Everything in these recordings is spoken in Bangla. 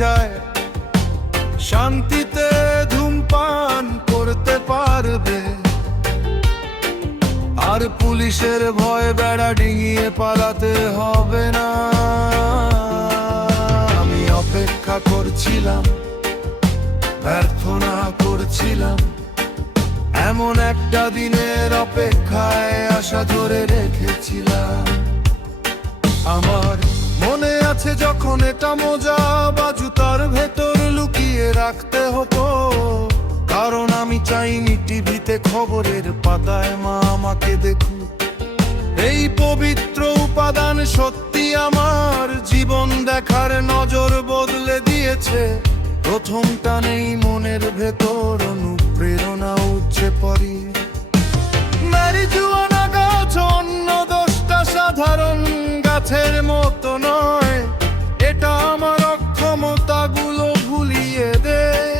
যায় শান্তিতে ধূমপান করতে পারবে, আর পুলিশের ভয় বেড়া ডিঙিয়ে পালাতে হবে না। আমি অপেক্ষা করছিলাম, প্রার্থনা করছিলাম, এমন একটা দিনের অপেক্ষায় আশা ধরে রেখেছিলাম। আমার মনে আছে যখন এটা মোজা বা জুতার ভেতর লুকিয়ে রাখতে হতো, কারণ আমি চাইনি টিভিতে খবরের পাতায় মা আমাকে দেখুক। এই পবিত্র উপাদান সত্যি আমার জীবন দেখার নজর বদলে দিয়েছে। প্রথম টানেই মনের ভেতর অনুপ্রেরণা উঠছে পড়ি। ম্যারিজুয়ানা গাছ অন্য 10টা সাধারণ গাছের মতো নয়, এটা আমার অক্ষমতাগুলো ভুলিয়ে দেয়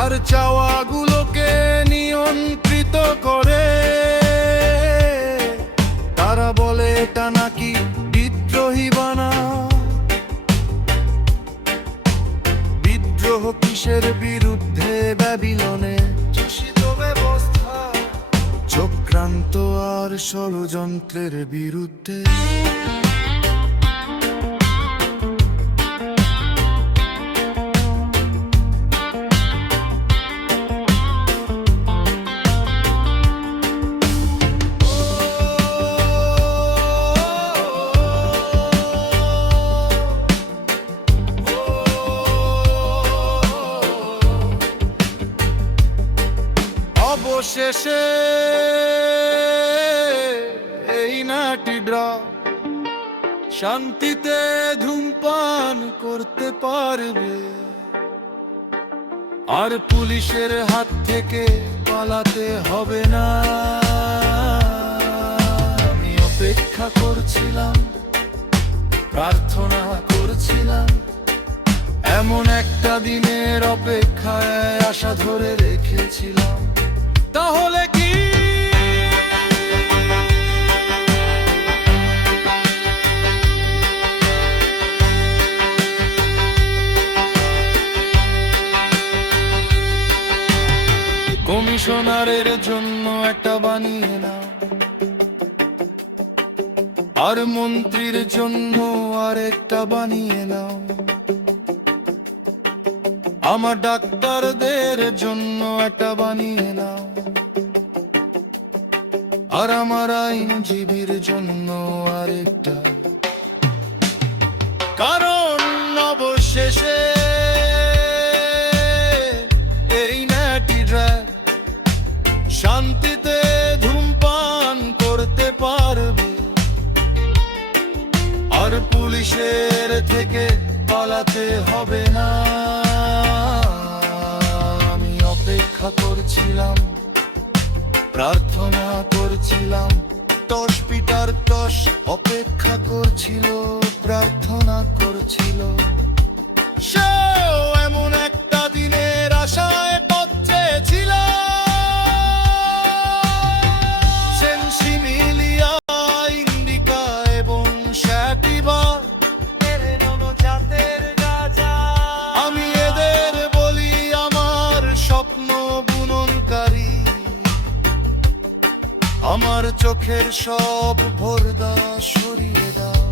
আর চাওয়াগুলোকে নিয়ন্ত্রিত করে। তারা বলে এটা নাকি বিদ্রোহী বানা। বিদ্রোহ কিসের বিরুদ্ধে? ব্যাবিলনে চূষিত ব্যবস্থা, চক্রান্ত আর ষড়যন্ত্রের বিরুদ্ধে। অবশেষে এই নাটিরা শান্তিতে ধূমপান করতে পারবে, আর পুলিশের হাত থেকে পালাতে হবে না। আমি অপেক্ষা করছিলাম, প্রার্থনা করছিলাম, এমন একটা দিনের অপেক্ষায় আশা ধরে রেখেছিলাম। তাহলে কি কমিশনারের জন্য একটা বানিয়ে নাও, আর মন্ত্রীর জন্য আরেকটা বানিয়ে নাও, আমার ডাক্তারদের জন্য একটা বানিয়ে নাও, আর আমার আইনজীবীর জন্য আরেকটা। কারণ অবশেষে এই নাটিরা শান্তিতে ধূমপান করতে পারবে, আর পুলিশের থেকে পালাতে হবে না। আমি অপেক্ষা করছিলাম, প্রার্থনা করছিলাম, টস পিটার টস অপেক্ষা করছিল, প্রার্থনা করছিল। এমন একটা দিনের আশায় পথ চেয়েছিল। সেনসিমিলিয়া, ইন্ডিকা এবং স্যাটিভা, আমি এদের বলি আমার স্বপ্ন বুননকারী। আমার চোখের সব ভরদা সরিয়ে দাও।